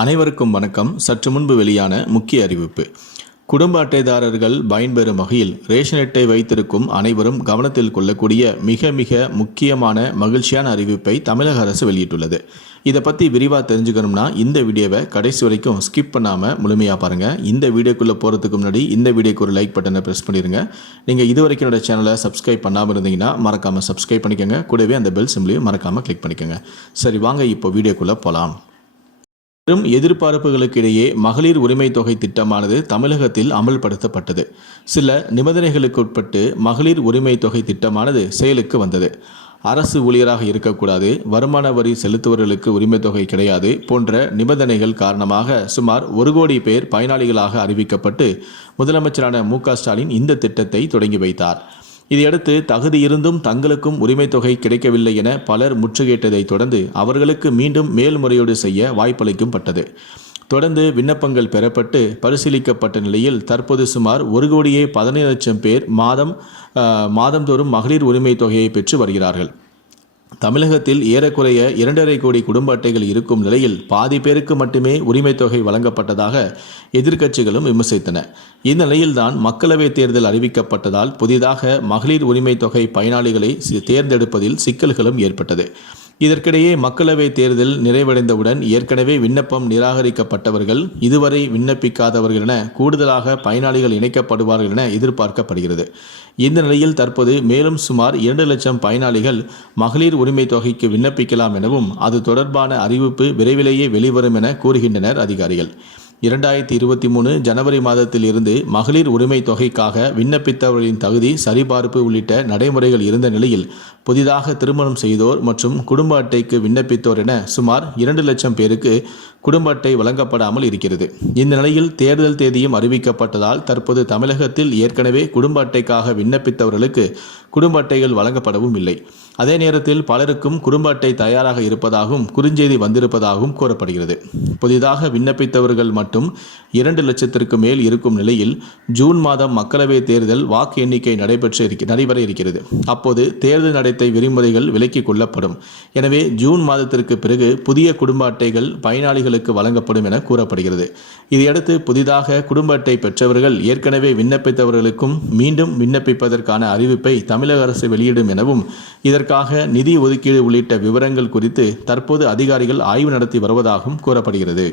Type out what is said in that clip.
அனைவருக்கும் வணக்கம். சற்று முன்பு வெளியான முக்கிய அறிவிப்பு. குடும்ப அட்டைதாரர்கள் பயன்பெறும் வகையில் ரேஷன் அட்டை வைத்திருக்கும் அனைவரும் கவனத்தில் கொள்ளக்கூடிய மிக மிக முக்கியமான மகிழ்ச்சியான அறிவிப்பை தமிழக அரசு வெளியிட்டுள்ளது. இதை பற்றி விரிவாக தெரிஞ்சுக்கணும்னா இந்த வீடியோவை கடைசி வரைக்கும் ஸ்கிப் பண்ணாமல் முழுமையாக பாருங்கள். இந்த வீடியோக்குள்ளே போகிறதுக்கு முன்னாடி இந்த வீடியோக்கு ஒரு லைக் பட்டனை ப்ரெஸ் பண்ணிடுங்க. நீங்கள் இது வரைக்கும் என்னோட சேனலை சப்ஸ்கிரைப் பண்ணாமல் இருந்தீங்கன்னா மறக்காமல் சப்ஸ்கிரைப் பண்ணிக்கோங்க. கூடவே அந்த பெல் சிம்லையும் மறக்காமல் கிளிக் பண்ணிக்கோங்க. சரி, வாங்க இப்போ வீடியோக்குள்ளே போகலாம். பெரும் எதிர்பார்ப்புகளுக்கு இடையே மகளிர் உரிமை தொகை திட்டமானது தமிழகத்தில் அமல்படுத்தப்பட்டது. சில நிபந்தனைகளுக்கு உட்பட்டு மகளிர் உரிமை தொகை திட்டமானது செயலுக்கு வந்தது. அரசு ஊழியராக இருக்கக்கூடாது, வருமான வரி செலுத்துவர்களுக்கு உரிமை தொகை கிடையாது போன்ற நிபந்தனைகள் காரணமாக சுமார் 1 கோடி பேர் பயனாளிகளாக அறிவிக்கப்பட்டு முதலமைச்சரான மு.க.ஸ்டாலின் இந்த திட்டத்தை தொடங்கி வைத்தார். இதையடுத்து தகுதி இருந்தும் தங்களுக்கும் உரிமை தொகை கிடைக்கவில்லை என பலர் முற்றுகையிட்டதை தொடர்ந்து அவர்களுக்கு மீண்டும் மேல்முறையீடு செய்ய வாய்ப்பளிக்கப்பட்டது. தொடர்ந்து விண்ணப்பங்கள் பெறப்பட்டு பரிசீலிக்கப்பட்ட நிலையில் தற்போது சுமார் 1,15 லட்சம் பேர் மாதந்தோறும் மகளிர் உரிமை தொகையை பெற்று வருகிறார்கள். தமிழகத்தில் ஏறக்குறைய 2.5 கோடி குடும்ப அட்டைகள் இருக்கும் நிலையில் பாதி பேருக்கு மட்டுமே உரிமை தொகை வழங்கப்பட்டதாக எதிர்க்கட்சிகளும் விமர்சித்தன. இந்த நிலையில்தான் மக்களவைத் தேர்தல் அறிவிக்கப்பட்டதால் புதிதாக மகளிர் உரிமை தொகை பயனாளிகளை தேர்ந்தெடுப்பதில் சிக்கல்களும் ஏற்பட்டது. இதற்கிடையே மக்களவைத் தேர்தல் நிறைவடைந்தவுடன் ஏற்கனவே விண்ணப்பம் நிராகரிக்கப்பட்டவர்கள், இதுவரை விண்ணப்பிக்காதவர்கள் என கூடுதலாக பயனாளிகள் இணைக்கப்படுவார்கள் என எதிர்பார்க்கப்படுகிறது. இந்த நிலையில் தற்போது மேலும் சுமார் 2 லட்சம் பயனாளிகள் மகளிர் உரிமை தொகைக்கு விண்ணப்பிக்கலாம் எனவும் அது தொடர்பான அறிவிப்பு விரைவிலேயே வெளிவரும் என கூறுகின்றனர் அதிகாரிகள். 2023 ஜனவரி மாதத்தில் இருந்து மகளிர் உரிமை தொகைக்காக விண்ணப்பித்தவர்களின் தகுதி சரிபார்ப்பு உள்ளிட்ட நடைமுறைகள் இருந்த நிலையில் புதிதாக திருமணம் செய்தோர் மற்றும் குடும்ப அட்டைக்கு விண்ணப்பித்தோர் என சுமார் 2 லட்சம் பேருக்கு குடும்ப அட்டை வழங்கப்படாமல் இருக்கிறது. இந்த நிலையில் தேர்தல் தேதியும் அறிவிக்கப்பட்டதால் தற்போது தமிழகத்தில் ஏற்கனவே குடும்ப அட்டைக்காக விண்ணப்பித்தவர்களுக்கு குடும்ப அட்டைகள் வழங்கப்படவும் இல்லை. அதே நேரத்தில் பலருக்கும் குடும்ப அட்டை தயாராக இருப்பதாகவும் குறுஞ்செய்தி வந்திருப்பதாகவும் கூறப்படுகிறது. புதிதாக விண்ணப்பித்தவர்கள் மட்டும் 2 லட்சத்திற்கு மேல் இருக்கும் நிலையில் ஜூன் மாதம் மக்களவைத் தேர்தல் வாக்கு எண்ணிக்கை நடைபெற இருக்கிறது. அப்போது தேர்தல் நடத்தை விதிமுறைகள் விலக்கிக் கொள்ளப்படும். எனவே ஜூன் மாதத்திற்கு பிறகு புதிய குடும்ப அட்டைகள் பயனாளிகளுக்கு வழங்கப்படும் என கூறப்படுகிறது. இதையடுத்து புதிதாக குடும்ப அட்டை பெற்றவர்கள் ஏற்கனவே விண்ணப்பித்தவர்களுக்கும் மீண்டும் விண்ணப்பிப்பதற்கான அறிவிப்பை தமிழக அரசு வெளியிடும் எனவும் இதற்காக நிதி ஒதுக்கீடு உள்ளிட்ட விவரங்கள் குறித்து தற்போது அதிகாரிகள் ஆய்வு நடத்தி வருவதாகவும் கூறப்படுகிறது.